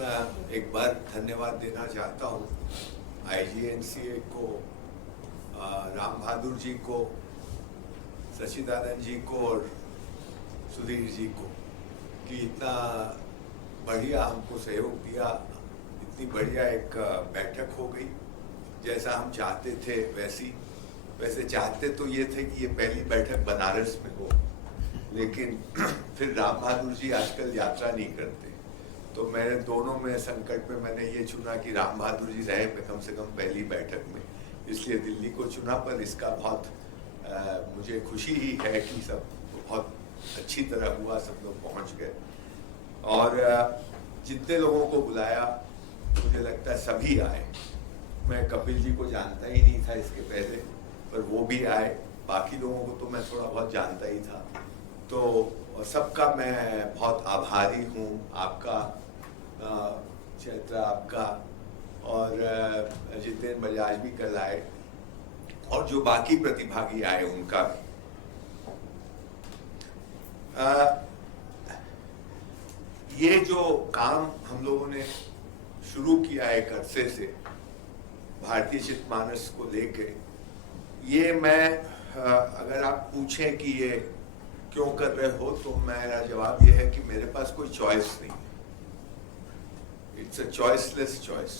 एक बार धन्यवाद देना चाहता हूँ IGNCA को, राम बहादुर जी को, सच्चिदानंद जी को और सुधीर जी को कि इतना बढ़िया हमको सहयोग दिया। इतनी बढ़िया एक बैठक हो गई जैसा हम चाहते थे। वैसे चाहते तो ये थे कि ये पहली बैठक बनारस में हो, लेकिन फिर राम बहादुर जी आजकल यात्रा नहीं करते, तो मेरे दोनों में संकट में मैंने ये चुना कि राम बहादुर जी रहे कम से कम पहली बैठक में, इसलिए दिल्ली को चुना। पर इसका बहुत मुझे खुशी ही है कि सब बहुत अच्छी तरह हुआ, सब लोग पहुंच गए। और जितने लोगों को बुलाया मुझे लगता है सभी आए। मैं कपिल जी को जानता ही नहीं था इसके पहले, पर वो भी आए। बाकी लोगों को तो मैं थोड़ा बहुत जानता ही था। तो सबका मैं बहुत आभारी हूँ, आपका चैत्रा, आपका और जितेंद्र बजाज भी कल आए, और जो बाकी प्रतिभागी आए उनका भी। ये जो काम हम लोगों ने शुरू किया है एक अरसे से भारतीय चित्तमानस को लेके, ये मैं अगर आप पूछें कि ये क्यों कर रहे हो, तो मेरा जवाब ये है कि मेरे पास कोई चॉइस नहीं है। It's a choiceless choice.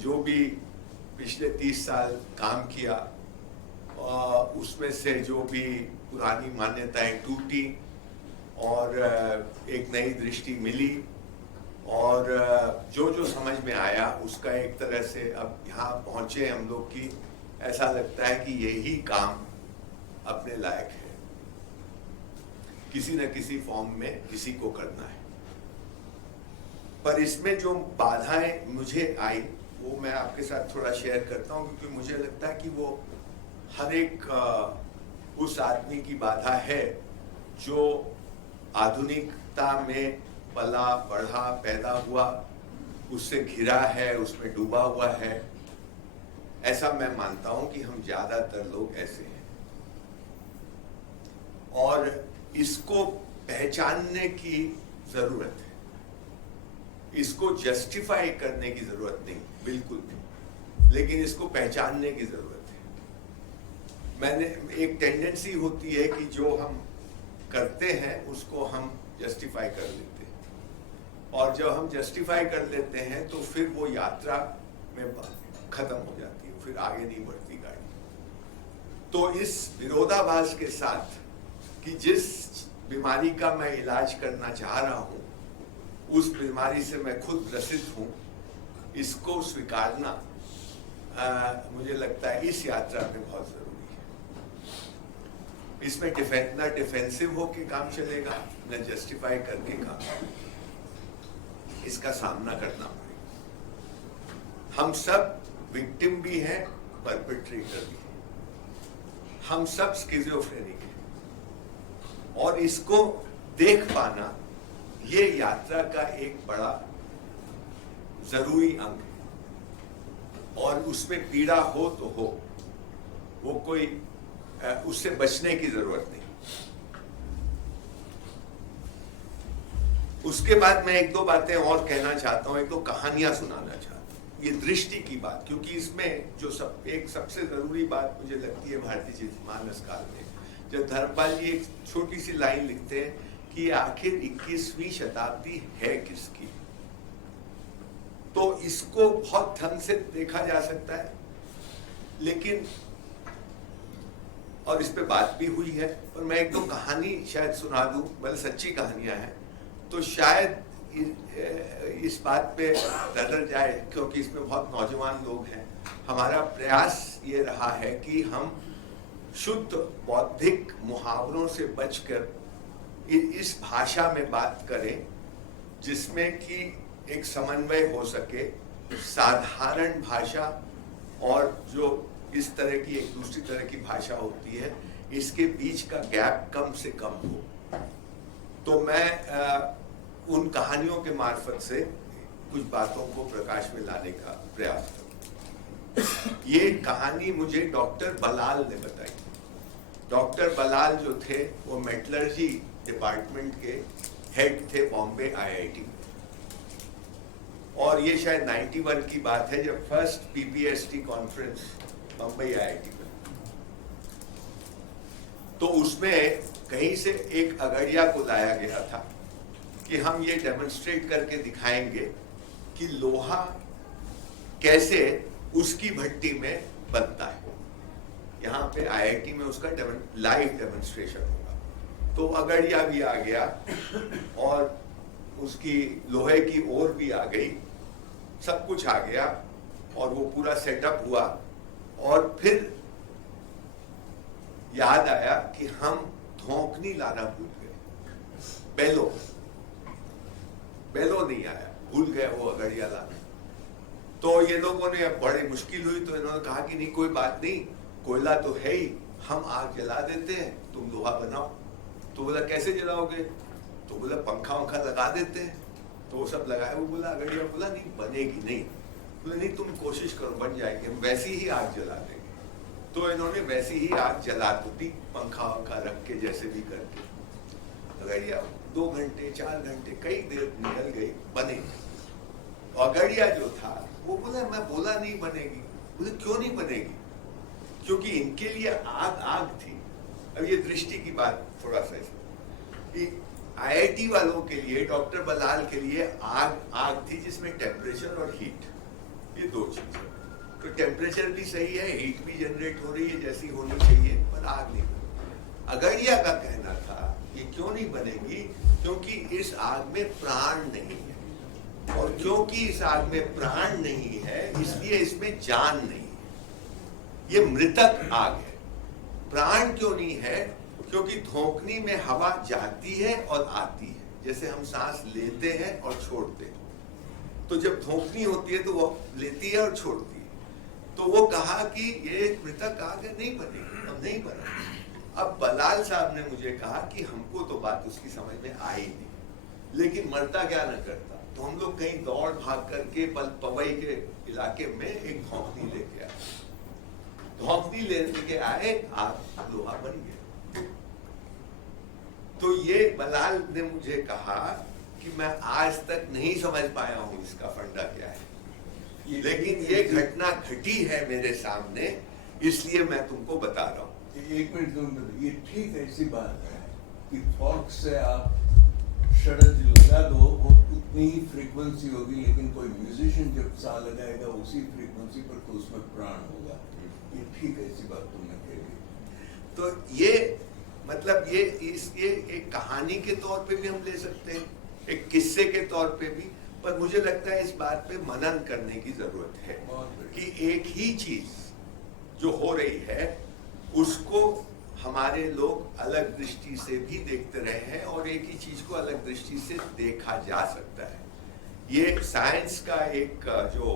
जो भी पिछले 30 साल काम किया, उसमें से जो भी पुरानी मान्यताएं टूटी और एक नई दृष्टि मिली, और जो समझ में आया उसका एक तरह से अब यहाँ पहुँचे हम लोग की ऐसा लगता है कि यही काम अपने लायक है, किसी न किसी फॉर्म में किसी को करना है। पर इसमें जो बाधाएं मुझे आई वो मैं आपके साथ थोड़ा शेयर करता हूँ, क्योंकि मुझे लगता है कि वो हर एक उस आदमी की बाधा है जो आधुनिकता में पला बढ़ा, पैदा हुआ, उससे घिरा है, उसमें डूबा हुआ है। ऐसा मैं मानता हूं कि हम ज्यादातर लोग ऐसे हैं, और इसको पहचानने की जरूरत है। इसको जस्टिफाई करने की जरूरत नहीं, बिल्कुल नहीं, लेकिन इसको पहचानने की जरूरत है। मैंने एक टेंडेंसी होती है कि जो हम करते हैं उसको हम जस्टिफाई कर लेते हैं, और जब हम जस्टिफाई कर लेते हैं तो फिर वो यात्रा में खत्म हो जाती है, फिर आगे नहीं बढ़ती गाड़ी। तो इस विरोधाभास के साथ कि जिस बीमारी का मैं इलाज करना चाह रहा हूं उस बीमारी से मैं खुद ग्रसित हूं, इसको स्वीकारना मुझे लगता है इस यात्रा में बहुत जरूरी है। इसमें न डिफेंसिव होके काम चलेगा, न जस्टिफाई करके काम, इसका सामना करना पड़ेगा। हम सब विक्टिम भी हैं, परपेट्रेटर भी हैं, हम सब स्किज़ोफ्रेनिक हैं, और इसको देख पाना ये यात्रा का एक बड़ा जरूरी अंग है। और उसमें पीड़ा हो तो हो, वो कोई उससे बचने की जरूरत नहीं। उसके बाद मैं एक दो बातें और कहना चाहता हूं, एक दो कहानियां सुनाना चाहता हूं। ये दृष्टि की बात, क्योंकि इसमें जो सबसे जरूरी बात मुझे लगती है भारतीय चित्तमानस काल में, जब धर्मपाल जी एक छोटी सी लाइन लिखते हैं कि आखिर 21वीं शताब्दी है किसकी, तो इसको बहुत ढंग से देखा जा सकता है, लेकिन और इस पे बात भी हुई है। और मैं एक दो कहानी शायद सुना दूं, बल्कि सच्ची कहानियां हैं, तो शायद इस बात पे नजर जाए, क्योंकि इसमें बहुत नौजवान लोग हैं। हमारा प्रयास ये रहा है कि हम शुद्ध बौद्धिक मुहावरों से बचकर इस भाषा में बात करें जिसमें कि एक समन्वय हो सके, साधारण भाषा और जो इस तरह की एक दूसरी तरह की भाषा होती है, इसके बीच का गैप कम से कम हो। तो मैं उन कहानियों के मार्फत से कुछ बातों को प्रकाश में लाने का प्रयास करूं। ये कहानी मुझे डॉक्टर बलाल ने बताई। डॉक्टर बलाल जो थे वो मेटलर्जी डिपार्टमेंट के हेड थे बॉम्बे IIT में। और ये शायद 91 की बात है जब फर्स्ट पीपीएसटी कॉन्फ्रेंस बम्बई आईआईटी में, तो उसमें कहीं से एक अगड़िया को लाया गया था कि हम ये डेमोन्स्ट्रेट करके दिखाएंगे कि लोहा कैसे उसकी भट्टी में बनता है। यहाँ पे आईआईटी में उसका लाइव डेमोन्स्ट्रेशन होगा। तो अगड़िया भी आ गया और उसकी लोहे की ओर भी आ गई, सब कुछ आ गया और वो पूरा सेटअप हुआ। और फिर याद आया कि हम धोंकनी लाना भूल गए, बेलो नहीं आया, भूल गए वो अगड़िया लाना। तो ये लोगों ने बड़ी मुश्किल हुई तो इन्होंने कहा कि नहीं कोई बात नहीं, कोयला तो है ही, हम आग जला देते हैं, तुम लोहा बनाओ। तो बोला कैसे जलाओगे? तो बोला पंखा वंखा लगा देते हैं। तो वो सब लगाए। वो बोला अगड़िया बोला नहीं बनेगी नहीं। बोला नहीं तुम कोशिश करो बन जाएगी, हम वैसी ही आग जला देंगे। तो इन्होंने वैसी ही आग जला दी, पंखा वंखा रख के जैसे भी करके। अगड़िया 2 घंटे 4 घंटे कई देर निकल गई, बने। अगड़िया जो था वो बोला मैं बोला नहीं बनेगी। बोले क्यों नहीं बनेगी? क्योंकि इनके लिए आग आग थी। अब ये दृष्टि की बात थोड़ा सा कि आईआईटी वालों के लिए, डॉक्टर बलाल के लिए आग आग थी जिसमें टेम्परेचर और हीट, ये 2 चीजें। तो टेम्परेचर भी सही है, हीट भी जनरेट हो रही है जैसी होनी चाहिए, पर आग नहीं बनी। अगड़िया का कहना था ये क्यों नहीं बनेगी? क्योंकि इस आग में प्राण नहीं है, और क्योंकि इस आग में प्राण नहीं है इसलिए इसमें जान नहीं है, ये मृतक आग है। प्राण क्यों नहीं है? क्योंकि धोंकनी में हवा जाती है और आती है, जैसे हम सांस लेते हैं और छोड़ते हैं। तो जब धोंकनी होती है तो वो लेती है और छोड़ती है। तो वो कहा कि ये मृतक आग है, नहीं बनेगी, अब नहीं बना। अब बलाल साहब ने मुझे कहा कि हमको तो बात उसकी समझ में आई नहीं, लेकिन मरता क्या न करता। तो हम लोग कहीं दौड़ भाग करके पवई के इलाके में एक धोंकनी लेके आए। धोंकनी लेके आए, आग लोहा बन गया। तो ये बलाल ने मुझे कहा कि मैं आज तक नहीं समझ पाया हूं इसका फंडा क्या है, लेकिन ये घटना घटी है मेरे सामने, इसलिए मैं तुमको बता रहा हूँ। 1 मिनट, ये ठीक ऐसी बात है कि फॉर्क से आप शरद लगा दो और उतनी ही फ्रीक्वेंसी होगी, लेकिन कोई म्यूजिशियन जब सा लगाएगा उसी फ्रीक्वेंसी पर तो उसमें प्राण होगा। ये ठीक ऐसी बात तुमने कही। तो ये मतलब ये एक कहानी के तौर पे भी हम ले सकते हैं, एक किस्से के तौर पे भी, पर मुझे लगता है इस बात पे मनन करने की जरूरत है कि एक ही चीज जो हो रही है उसको हमारे लोग अलग दृष्टि से भी देखते रहे हैं, और एक ही चीज को अलग दृष्टि से देखा जा सकता है। ये साइंस का एक जो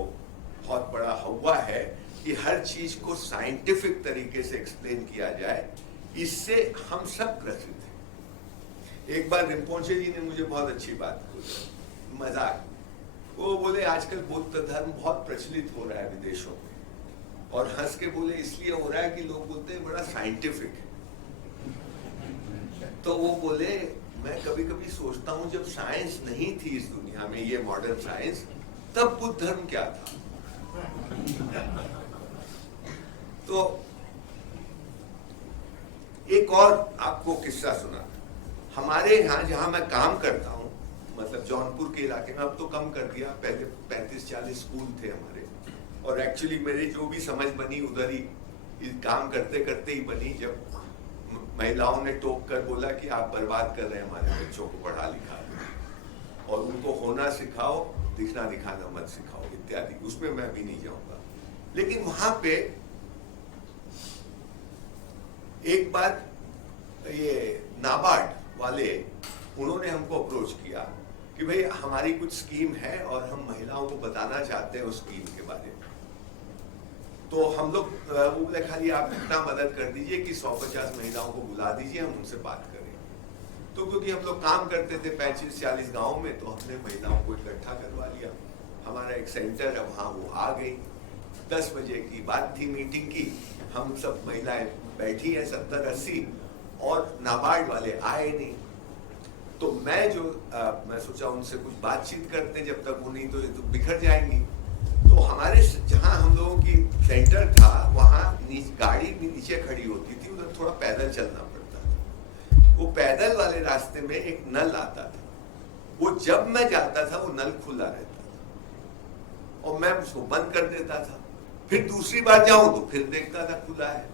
बहुत बड़ा हवा है कि हर चीज को साइंटिफिक तरीके से एक्सप्लेन किया जाए, इससे हम सब ग्रसित हैं। एक बार रिम्पोचे जी ने मुझे बहुत अच्छी बात बोली, मजाक। वो बोले आजकल बौद्ध धर्म बहुत प्रचलित हो रहा है विदेशों में, और हंस के बोले इसलिए हो रहा है कि लोग बोलते हैं बड़ा साइंटिफिक है। तो वो बोले मैं कभी कभी सोचता हूँ जब साइंस नहीं थी इस दुनिया में, ये मॉडर्न साइंस, तब बुद्ध धर्म क्या था? तो एक और आपको किस्सा सुना। हमारे यहाँ जहाँ मैं काम करता हूँ, मतलब जौनपुर के इलाके में, अब तो कम कर दिया, पहले 35-40 स्कूल थे हमारे, और एक्चुअली मेरी जो भी समझ बनी उधर ही काम करते करते ही बनी, जब महिलाओं ने टोक कर बोला कि आप बर्बाद कर रहे हैं हमारे बच्चों को पढ़ा लिखा, और उनको होना सिखाओ, दिखना दिखाना मत सिखाओ इत्यादि। उसमें मैं भी नहीं जाऊंगा, लेकिन वहां पे एक बार ये नाबार्ड वाले उन्होंने हमको अप्रोच किया कि भाई हमारी कुछ स्कीम है और हम महिलाओं को बताना चाहते हैं उस स्कीम के बारे में। तो हम लोग वो बोले खाली आप इतना मदद कर दीजिए कि 150 महिलाओं को बुला दीजिए, हम उनसे बात करें। तो क्योंकि हम लोग काम करते थे 35-40 गाँव में, तो हमने महिलाओं को इकट्ठा करवा लिया। हमारा एक सेंटर है वहाँ, वो आ गई। 10 बजे की बात थी मीटिंग की, हम सब महिलाएं बैठी है 70-80, और नाबार्ड वाले आए नहीं। तो मैं सोचा उनसे कुछ बातचीत करते, जब तक वो नहीं तो बिखर जाएंगी। तो हमारे जहाँ हम लोगों की सेंटर था वहाँ गाड़ी भी नीचे खड़ी होती थी, उधर थोड़ा पैदल चलना पड़ता था। वो पैदल वाले रास्ते में एक नल आता था, वो जब मैं जाता था वो नल खुला रहता था और मैं उसको बंद कर देता था। फिर दूसरी बार जाऊं तो फिर देखता था खुला है।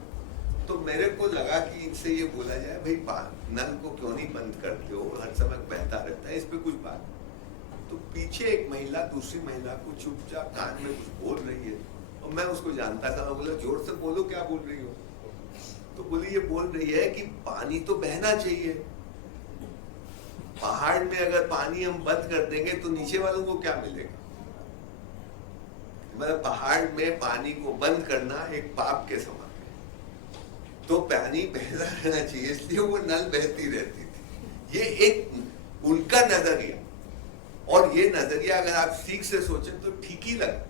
तो मेरे को लगा कि इनसे ये बोला जाए, भाई नल को क्यों नहीं बंद करते हो, हर समय बहता रहता है, इस पे कुछ बात। तो पीछे एक महिला दूसरी महिला को चुपचाप कान में कुछ बोल रही है और मैं उसको जानता था। मैं बोला, जोर से बोलो, क्या बोल रही हो? तो बोली, ये बोल रही है कि पानी तो बहना चाहिए, पहाड़ में अगर पानी हम बंद कर देंगे तो नीचे वालों को क्या मिलेगा। मतलब पहाड़ में पानी को बंद करना एक पाप के समान है, तो पानी बहता रहना चाहिए, इसलिए वो नल बहती रहती थी। ये एक उनका नजरिया, और ये नजरिया अगर आप ठीक से सोचें तो ठीक ही लगा।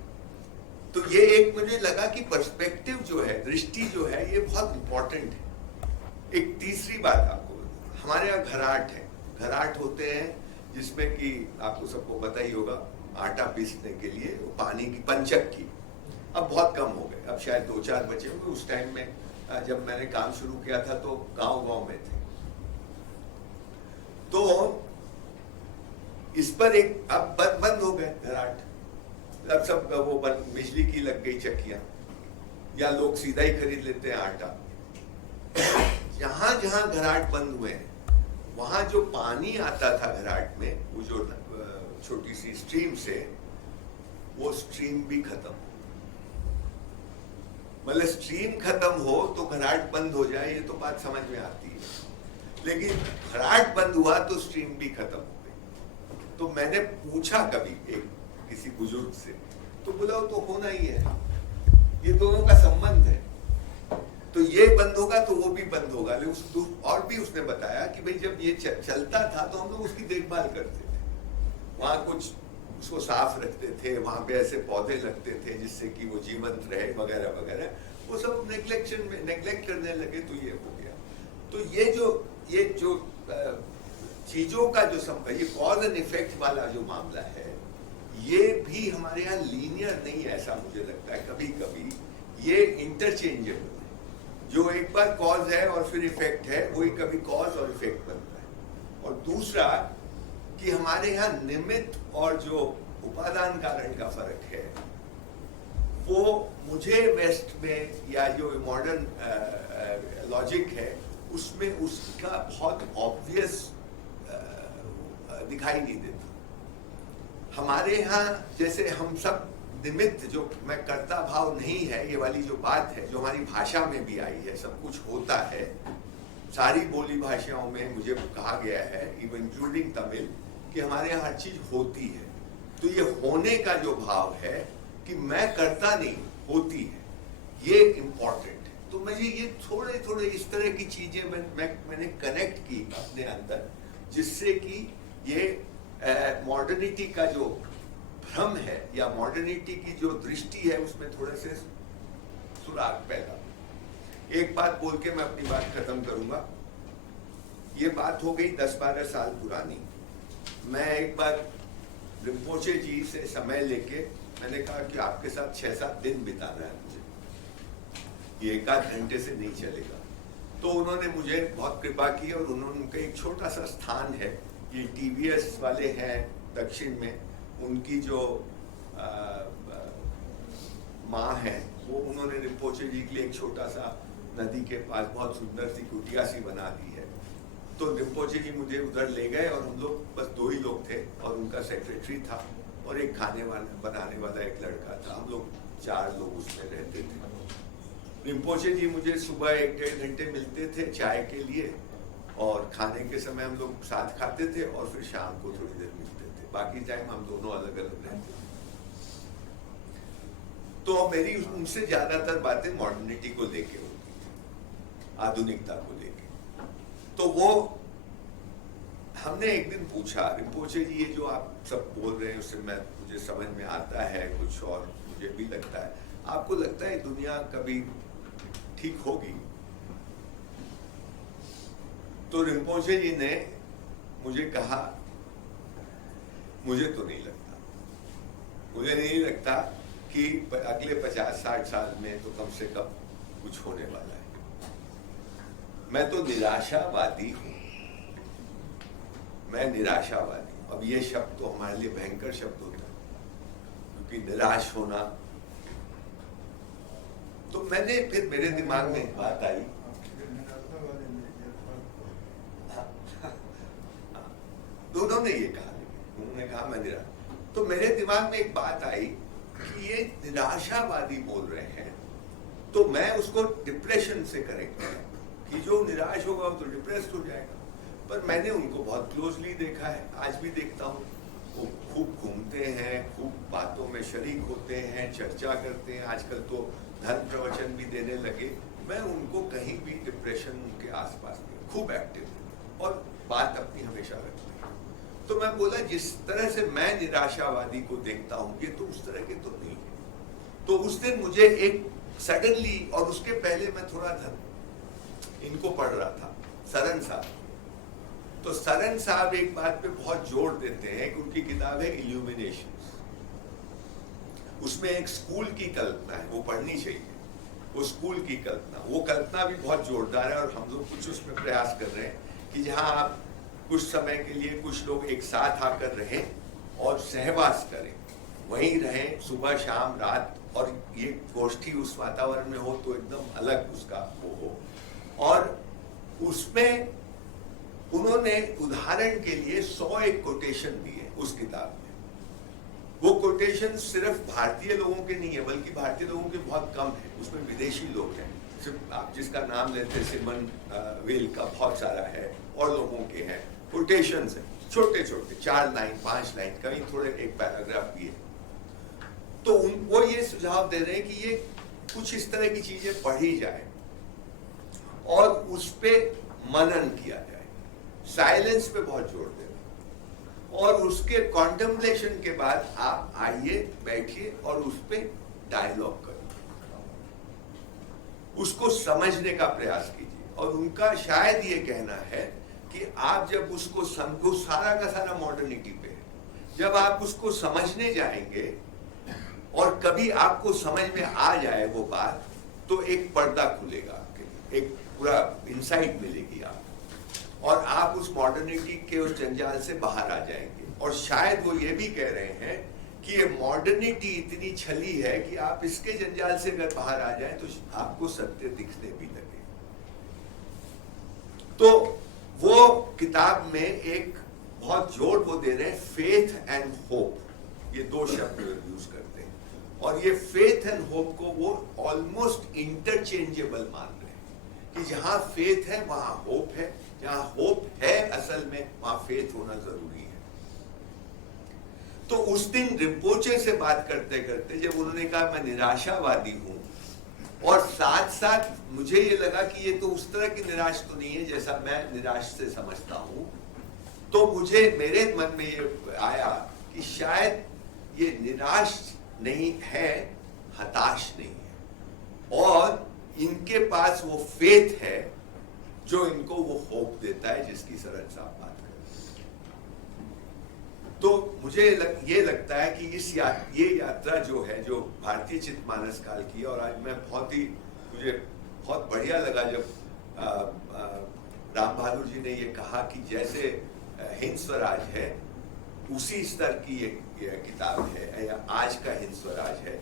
तो ये एक मुझे लगा कि पर्सपेक्टिव जो है, दृष्टि जो है, ये बहुत इंपॉर्टेंट है। एक तीसरी बात आपको, हमारे यहाँ घराट है, घराट होते हैं जिसमें कि आपको सबको पता ही होगा, आटा पीसने के लिए वो पानी की पंचक की, अब बहुत कम हो गए, अब शायद 2-4 बचे होंगे। उस टाइम में जब मैंने काम शुरू किया था तो गांव-गांव में थे। तो इस पर एक अब बंद हो गए घराट, अब सब वो बिजली की लग गई चक्कियां, या लोग सीधा ही खरीद लेते हैं आटा। जहां जहां घराट बंद हुए हैं वहां जो पानी आता था घराट में, वो जो छोटी सी स्ट्रीम से, वो स्ट्रीम भी खत्म हो। मतलब स्ट्रीम खत्म हो तो घराट बंद हो जाए, ये तो बात समझ में आती है, लेकिन घराट बंद हुआ तो स्ट्रीम भी खत्म हो गई। तो मैंने पूछा कभी एक किसी बुजुर्ग से, तो बोला वो तो होना ही है, ये दोनों का संबंध है, तो ये बंद होगा तो वो भी बंद होगा। लेकिन और भी उसने बताया कि भाई जब ये चलता था तो हम लोग उसकी देखभाल करते थे, वहां कुछ उसको साफ रखते थे, वहां पे ऐसे पौधे लगते थे जिससे कि वो जीवंत रहे वगैरह वगैरह। वो सब नेग्लेक्ट करने लगे तो ये हो गया। तो ये जो चीजों का जो ये कॉज एंड इफेक्ट वाला जो मामला है, ये भी हमारे यहाँ लीनियर नहीं है, ऐसा मुझे लगता है। कभी कभी ये इंटरचेंजेबल है, जो एक बार कॉज है और फिर इफेक्ट है, वही कभी कॉज और इफेक्ट बनता है। और दूसरा कि हमारे यहाँ निमित्त और जो उपादान कारण का फर्क है, वो मुझे वेस्ट में या जो मॉडर्न लॉजिक है उसमें उसका बहुत ऑब्वियस दिखाई नहीं देता। हमारे यहाँ जैसे हम सब निमित्त, जो मैं कर्ता भाव नहीं है, ये वाली जो बात है जो हमारी भाषा में भी आई है, सब कुछ होता है, सारी बोली भाषाओं में मुझे कहा गया है, इवन इंक्लूडिंग तमिल, कि हमारे यहाँ हर चीज होती है। तो ये होने का जो भाव है कि मैं करता नहीं, होती है, ये इम्पोर्टेंट है। तो मुझे ये थोड़े थोड़े इस तरह की चीजें मैंने कनेक्ट की अपने अंदर, जिससे कि ये मॉडर्निटी का जो भ्रम है या मॉडर्निटी की जो दृष्टि है उसमें थोड़े से सुराग पैदा। एक बात बोल के मैं अपनी बात खत्म करूंगा। ये बात हो गई 10-12 साल पुरानी। मैं एक बार रिम्पोचे जी से समय लेके मैंने कहा कि आपके साथ 6-7 दिन बिताना है मुझे, ये 1-8 घंटे से नहीं चलेगा। तो उन्होंने मुझे बहुत कृपा की और उन्होंने उनका एक छोटा सा स्थान है, ये टीवीएस वाले हैं दक्षिण में, उनकी जो माँ है, वो उन्होंने रिम्पोचे जी के लिए एक छोटा सा नदी के पास बहुत सुंदर सी कुटिया सी बना दी है। तो रिम्पोचे जी मुझे उधर ले गए और हम लोग बस 2 ही लोग थे और उनका सेक्रेटरी था और एक बनाने वाला एक लड़का था। हम लोग 4 लोग उसमें रहते थे। रिम्पोचे जी मुझे सुबह 1-1.5 घंटे मिलते थे चाय के लिए, और खाने के समय हम लोग साथ खाते थे और फिर शाम को थोड़ी देर मिलते थे। बाकी टाइम हम दोनों अलग अलग रहते थे। तो मेरी उनसे ज्यादातर बातें मॉडर्निटी को लेके होती थी, आधुनिकता को लेके। तो वो हमने एक दिन पूछा, रिम्पोचे जी ये जो आप सब बोल रहे हैं उससे मुझे समझ में आता है कुछ, और मुझे भी लगता है, आपको लगता है दुनिया कभी ठीक होगी? तो रिम्पोचे जी ने मुझे कहा मुझे तो नहीं लगता, मुझे नहीं लगता कि अगले 50-60 साल में तो कम से कम कुछ होने वाला है। मैं तो निराशावादी हूं, मैं निराशावादी। अब ये शब्द तो हमारे लिए भयंकर शब्द होता है, क्योंकि निराश होना। तो मैंने फिर मेरे दिमाग में एक बात आई, उन्होंने ये कहा, उन्होंने कहा मैं निराश। तो मेरे दिमाग में एक बात आई कि ये निराशावादी बोल रहे हैं, तो मैं उसको डिप्रेशन से करेक्ट किया कि जो निराश होगा वो तो डिप्रेस्ड हो जाएगा। पर मैंने उनको बहुत क्लोजली देखा है, आज भी देखता हूँ। वो खूब घूमते हैं, खूब बातों में शरीक होते हैं, चर्चा करते हैं, आजकल तो धर्म प्रवचन भी देने लगे। मैं उनको कहीं भी डिप्रेशन के आसपास नहीं, खूब एक्टिव और बात अपनी हमेशा रखते हैं। तो मैं बोला जिस तरह से मैं निराशावादी को देखता हूँ, ये तो उस तरह के तो नहीं है। तो उस दिन मुझे एक सडनली, और उसके पहले मैं थोड़ा धर्म इनको पढ़ रहा था, सरन साहब। तो सरन साहब एक बात पे बहुत जोर देते हैं कि उनकी किताब है इल्यूमिनेशंस, उसमें एक स्कूल की कल्पना है, वो पढ़नी चाहिए। वो स्कूल की कल्पना, वो कल्पना भी बहुत जोरदार है, और हम लोग कुछ उसमें प्रयास कर रहे हैं कि जहां आप कुछ समय के लिए कुछ लोग एक साथ आकर रहें और सहवास करें, वहीं रहें सुबह शाम रात, और ये गोष्ठी उस वातावरण में हो तो एकदम अलग उसका वो हो। और उसमें उन्होंने उदाहरण के लिए 101 कोटेशन दिए उस किताब में। वो कोटेशन सिर्फ भारतीय लोगों के नहीं है, बल्कि भारतीय लोगों के बहुत कम है, उसमें विदेशी लोग हैं। सिर्फ आप जिसका नाम लेते हैं सिमन वेल का बहुत सारा है, और लोगों के हैं कोटेशंस हैं, छोटे छोटे 4 लाइन 5 लाइन, कहीं थोड़े एक पैराग्राफ भी है। तो वो ये सुझाव दे रहे हैं कि ये कुछ इस तरह की चीजें पढ़ी जाए और उस पे मनन किया जाए। साइलेंस पे बहुत जोर दे रहे हैं, और उसके कॉन्टेम्पलेशन के बाद आप आइए बैठिए और उस पे डायलॉग करिए, उसको समझने का प्रयास कीजिए। और उनका शायद ये कहना है कि आप जब उसको समझो, सारा का सारा मॉडर्निटी पे है, जब आप उसको समझने जाएंगे और कभी आपको समझ में आ जाए वो बात, तो एक पर्दा खुलेगा आपके लिए, एक पूरा इंसाइट मिलेगी आप, और आप उस मॉडर्निटी के उस जंजाल से बाहर आ जाएंगे। और शायद वो ये भी कह रहे हैं कि ये मॉडर्निटी इतनी छली है कि आप इसके जंजाल से अगर बाहर आ जाए तो आपको सत्य दिखने भी लगे। तो वो किताब में एक बहुत जोर वो दे रहे हैं, फेथ एंड होप, ये 2 शब्द यूज करते हैं। और ये फेथ एंड होप को वो ऑलमोस्ट इंटरचेंजेबल मान रहे हैं कि जहां फेथ है वहां होप है, जहां होप है असल में वहां फेथ होना जरूरी है। तो उस दिन रिम्पोचे से बात करते करते जब उन्होंने कहा मैं निराशावादी हूं, और साथ साथ मुझे ये लगा कि ये तो उस तरह की निराश तो नहीं है जैसा मैं निराश से समझता हूं, तो मुझे मेरे मन में ये आया कि शायद ये निराश नहीं है, हताश नहीं है, और इनके पास वो फेथ है जो इनको वो होप देता है जिसकी सरन साहब बात कर रहे हैं। तो मुझे ये लगता है कि ये यात्रा जो है, जो भारतीय चित्तमानस काल की है, और आज मैं मुझे बहुत बढ़िया लगा जब राम बहादुर जी ने ये कहा कि जैसे हिंद स्वराज है उसी स्तर की ये किताब है, या आज का हिंद स्वराज है।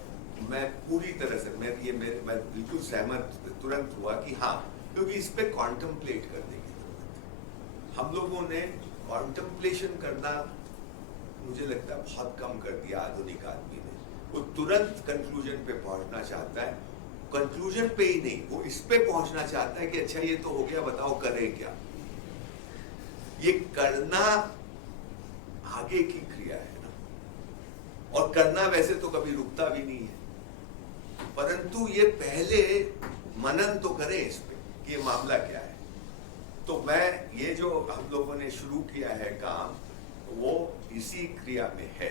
मैं पूरी तरह से मैं बिल्कुल सहमत तुरंत हुआ कि हाँ, क्योंकि इस पे कॉन्टेम्पलेट करने की जरूरत है। हम लोगों ने कॉन्टेम्पलेशन करना मुझे लगता है बहुत कम कर दिया आधुनिक आदमी ने। वो तुरंत कंक्लूजन पे पहुंचना चाहता है, कंक्लूजन पे ही नहीं, वो इस पे पहुंचना चाहता है कि अच्छा ये तो हो गया, बताओ करें क्या। ये करना आगे की क्रिया है ना, और करना वैसे तो कभी रुकता भी नहीं है, परंतु ये पहले मनन तो करें इस पे कि ये मामला क्या है। तो मैं ये जो हम लोगों ने शुरू किया है काम, वो इसी क्रिया में है।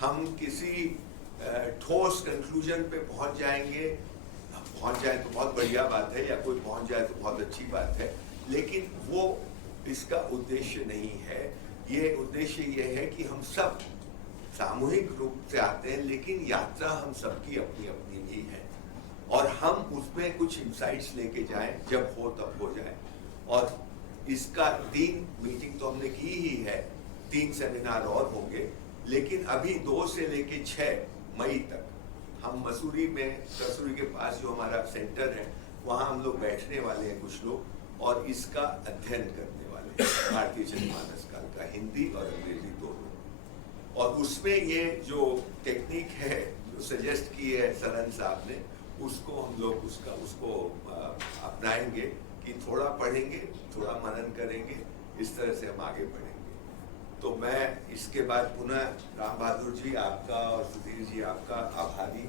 हम किसी ठोस कंक्लूजन पे पहुंच जाएंगे, पहुंच जाए तो बहुत बढ़िया बात है, या कोई पहुंच जाए तो बहुत अच्छी बात है, लेकिन वो इसका उद्देश्य नहीं है। ये उद्देश्य ये है कि हम सब सामूहिक रूप से आते हैं, लेकिन यात्रा हम सबकी अपनी अपनी भी है और हम उसमें कुछ इंसाइट्स लेके जाएं, जब हो तब हो जाए। और इसका 3 मीटिंग तो हमने की ही है, 3 सेमिनार और होंगे, लेकिन अभी 2 से लेके 6 मई तक हम मसूरी में, मसूरी के पास जो हमारा सेंटर है, वहाँ हम लोग बैठने वाले हैं कुछ लोग और इसका अध्ययन करने वाले हैं, भारतीय जनमानस काल का, हिंदी और अंग्रेजी दोनों। और उसमें ये जो टेक्निक है जो सजेस्ट की है सरन साहब ने, उसको हम लोग उसको अपनाएंगे कि थोड़ा पढ़ेंगे, थोड़ा मनन करेंगे, इस तरह से हम आगे बढ़ेंगे। तो मैं इसके बाद पुनः राम बहादुर जी आपका और सुधीर जी आपका आभारी,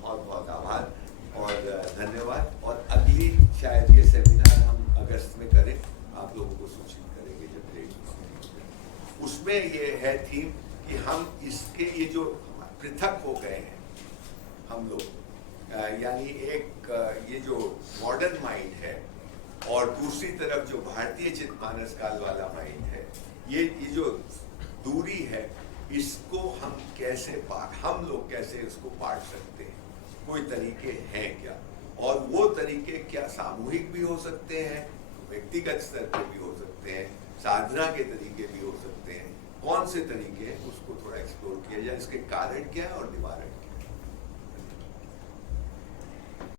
बहुत बहुत आभार और धन्यवाद। और अगली शायद ये सेमिनार हम अगस्त में करें, आप लोगों को सूचित करेंगे जब डेट। उसमें ये है थीम कि हम इसके ये जो पृथक हो गए हैं हम लोग, यानी एक ये जो मॉडर्न माइंड है और दूसरी तरफ जो भारतीय चित्तमानस काल वाला माइंड है, ये जो दूरी है, इसको हम हम लोग कैसे इसको पाट सकते हैं, कोई तरीके हैं क्या? और वो तरीके क्या सामूहिक भी हो सकते हैं, व्यक्तिगत स्तर पे भी हो सकते हैं, साधना के तरीके भी हो सकते हैं, कौन से तरीके हैं उसको थोड़ा एक्सप्लोर किया जाए, इसके कारण क्या है और निवारण क्या है।